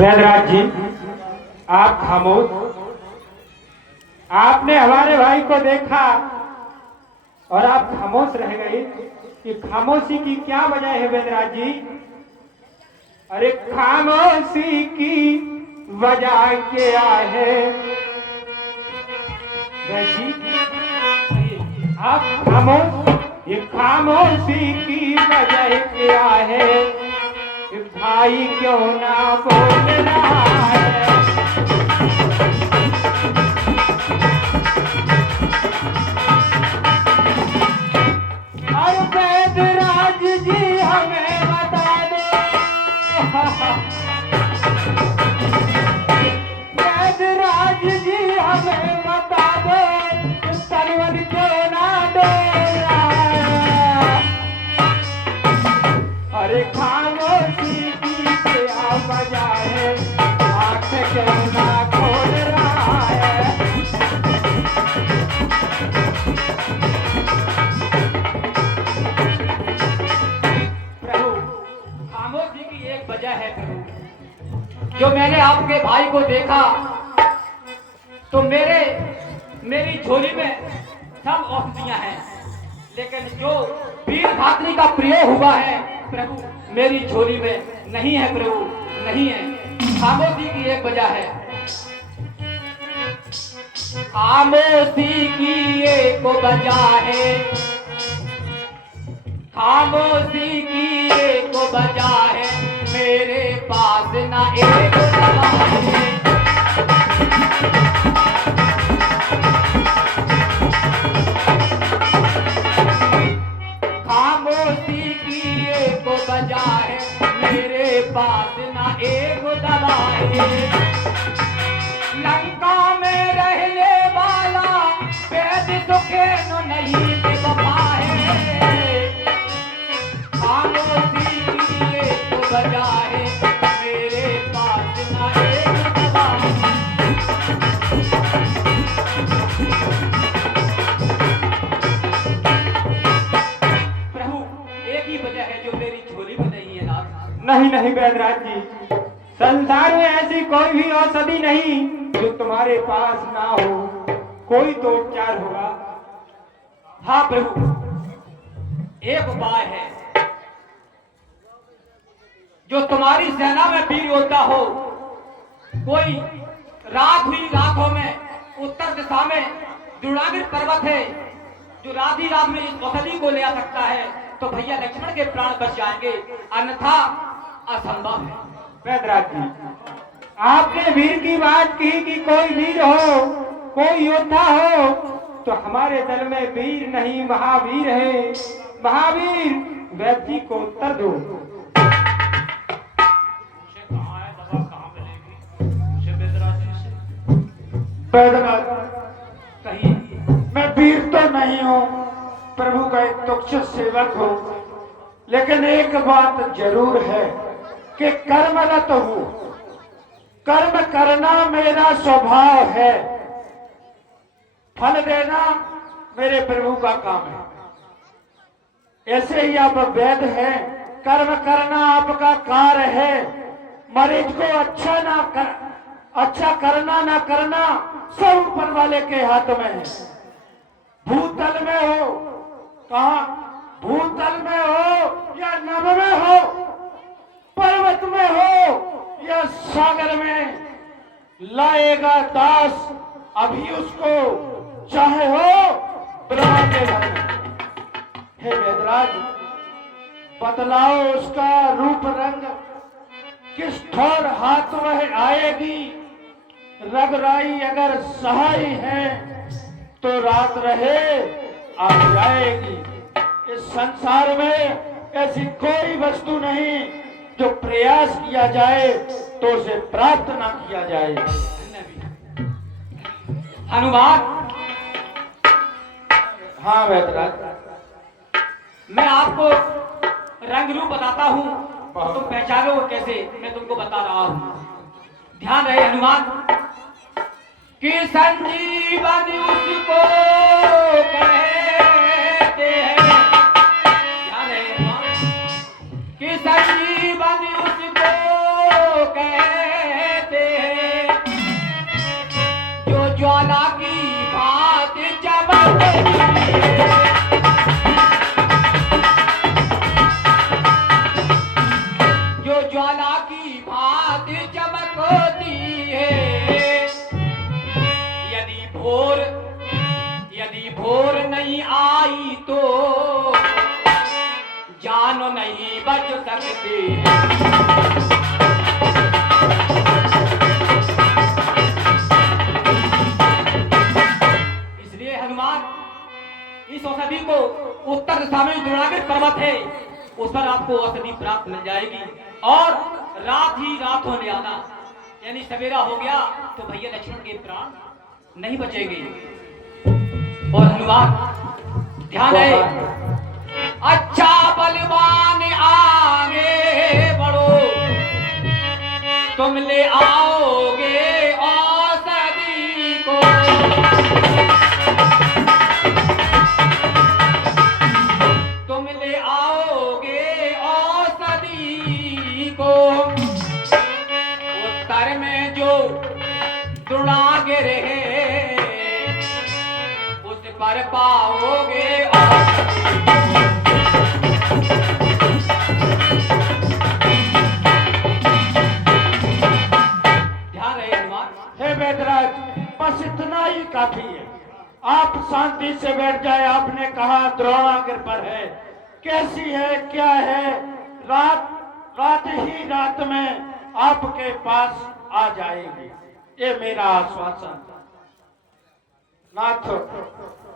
बैदराज जी, आप खामोश। आपने हमारे भाई को देखा और आप खामोश रह गए। कि खामोशी की क्या वजह है बैदराज जी? अरे खामोशी की वजह क्या है जी? आप खामोश, ये खामोशी की वजह क्या है? भाई क्यों ना बोल रहा है? अरे बैदराज जी हमें बता दो, बैदराज जी हमें बता दो, तलवार क्यों ना डोल रहा है? अरे खामोशी की क्या वजह है? आँख क्यों ना खोल रहा है? प्रभु, खामोशी की एक वजह है प्रभु। जो मैंने आपके भाई को देखा तो मेरी झोली में सब औषधियां हैं, लेकिन जो वीर भातरी का प्रयोग हुआ है प्रभु, मेरी झोली में नहीं है प्रभु, नहीं है। खामोशी की एक वजह है, खामोशी की एक वजह है, खामोशी की एक वजह है, मेरे पास ना एक दवा है। खामोशी की एक वजह है, मेरे पास ना एक दवा है। लंका में रहने वाला वेद सुखेन नहीं बेवफा है। खामोशी की एक वजह है, मेरे पास ना एक दवा है। प्रभु, एक ही वजह है जो मेरी झोली में नहीं है नाथ। नहीं नहीं बैदराज जी, संसार में ऐसी कोई भी औषधि नहीं जो तुम्हारे पास ना हो। कोई तो उपचार होगा। हाँ प्रभु, एक उपाय है। जो तुम्हारी सेना में वीर योद्धा हो, कोई रात हुई रातों में उत्तर दिशा में द्रोणागिरि पर्वत है, जो रात ही रात में इस औषधि को ले आ सकता है, तो भैया लक्ष्मण के प्राण बच जाएंगे, अन्यथा असंभव है। बैदराज जी, आपने वीर की बात की कि कोई वीर हो, कोई योद्धा हो, तो हमारे दल में वीर नहीं महावीर है। महावीर वैद्य जी को उत्तर दो। बैदराज, कहिए। मैं वीर तो नहीं हूँ, प्रभु का एक तुच्छ सेवक हूँ, लेकिन एक बात जरूर है कि कर्मरत हूँ। कर्म करना मेरा स्वभाव है, फल देना मेरे प्रभु का काम है। ऐसे ही आप वैद्य हैं, कर्म करना आपका कार्य है। मरीज को अच्छा करना ना करना सब ऊपर वाले के हाथ में है। भूतल में हो, कहा भूतल में हो या नभ में हो, पर्वत में हो या सागर में, लाएगा दास अभी उसको, चाहे हो ब्रह्मा के घर में। हे वेदराज, बतलाओ उसका रूप रंग, किस ठोर हाथ वह आएगी। रगराई अगर सहाय है तो रात रहे आ जाएगी। इस संसार में ऐसी कोई वस्तु नहीं जो प्रयास किया जाए तो उसे प्राप्त ना किया जाए। हनुमान, हाँ वेदराज, मैं आपको रंग रूप बताता हूँ, तुम पहचानो कैसे, मैं तुमको बता रहा हूँ। ध्यान रहे हनुमान, कि संजीवनी उसको कहते हैं। ध्यान रहे हनुमान, कि संजीवनी उसको कहते हैं, जो ज्वाला की बात चमकती है। जो ज्वाला की भात चमकती है। यदि भोर नहीं आई तो जान नहीं बच सकती। इसलिए हनुमान, इस औषधि को उत्तर दिशा में द्रोणागिरि पर्वत है, उस पर आपको औषधि प्राप्त मिल जाएगी। और रात ही रात होने आना, यानी सवेरा हो गया तो भैया लक्ष्मण के प्राण नहीं बचेंगे। और हनुमान, ध्यान है, अच्छा बलवान आगे बढ़ो, तुम ले आओगे औषधि को। तुम ले आओगे औषधि को। उत्तर में जो द्रोणागिरि है, उस पर पाओगे ध्यान रहे हनुमान। हे वेदराज, बस इतना ही काफी है। आप शांति से बैठ जाए। आपने कहा द्रोणागिरि पर है, कैसी है, क्या है, रात ही रात में आपके पास आ जाएगी, ये मेरा आश्वासन। नाथ,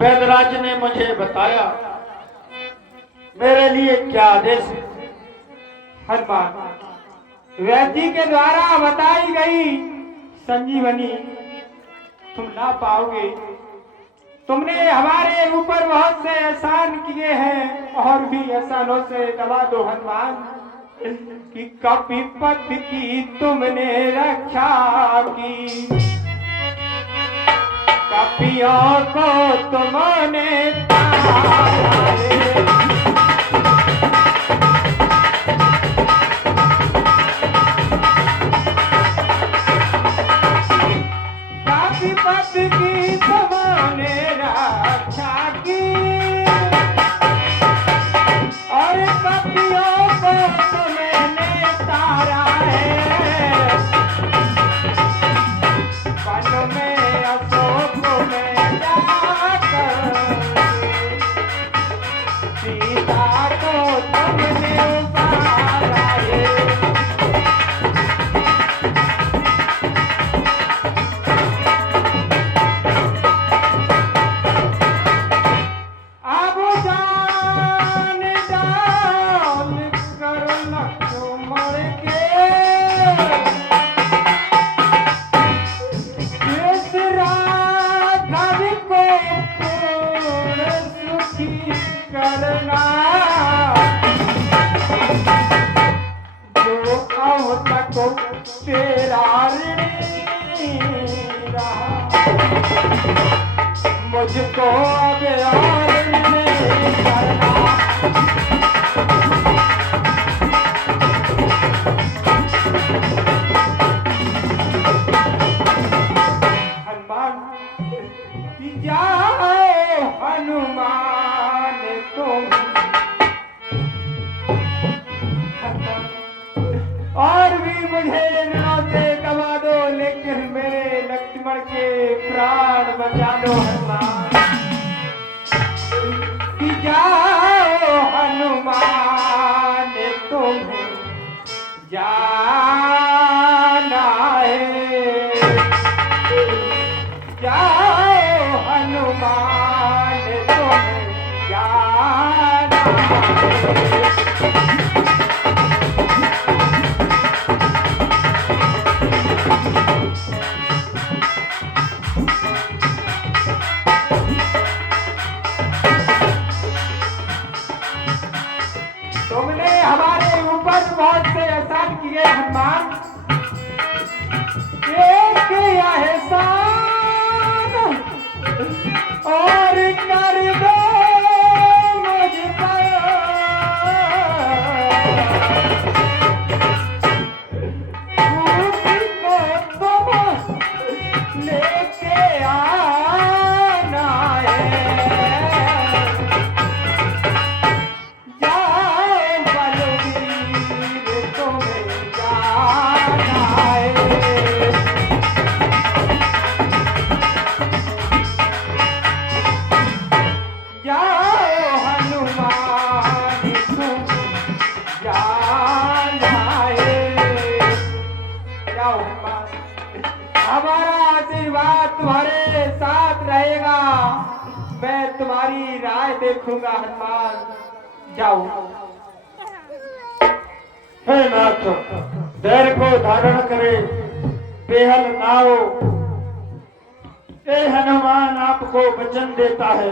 वेदराज ने मुझे बताया, मेरे लिए क्या आदेश है? हनुमान, वैद्य जी के द्वारा बताई गई संजीवनी तुम ला पाओगे। तुमने हमारे ऊपर बहुत से एहसान किए हैं, और भी एहसानों से दबा दो हनुमान, कि कपिपत की तुमने रक्षा की। कपियों को तुमने तारा रे। कपिपत की तुमने रक्षा की, और कपियों को तुमने तारा है। वन में अशोक में जाकर सीता को तुमने उतारा है। अब जान डाल कर लक्ष्मण के, इस राघव को पूर्ण सुखी करना। जो अब तक तेरा ऋणी रहा, मुझको अब और नहीं करना। हनुमान, जाओ हनुमान तुम। और भी मुझे ऋणों से दबा दो, लेकिन मेरे है। जाओ हनुमान तुम जाना है। तुमने हमारे ऊपर बहुत से एहसान किए हनुमान, ये किया एहसान और कर दो मुझ पर। भूख को तुम लेके आना है। हमारा आशीर्वाद तुम्हारे साथ रहेगा। मैं तुम्हारी राय देखूंगा हनुमान। जाओ। हे नाथ, धैर्य को धारण करे, बेहल ना हो। ये हनुमान आपको वचन देता है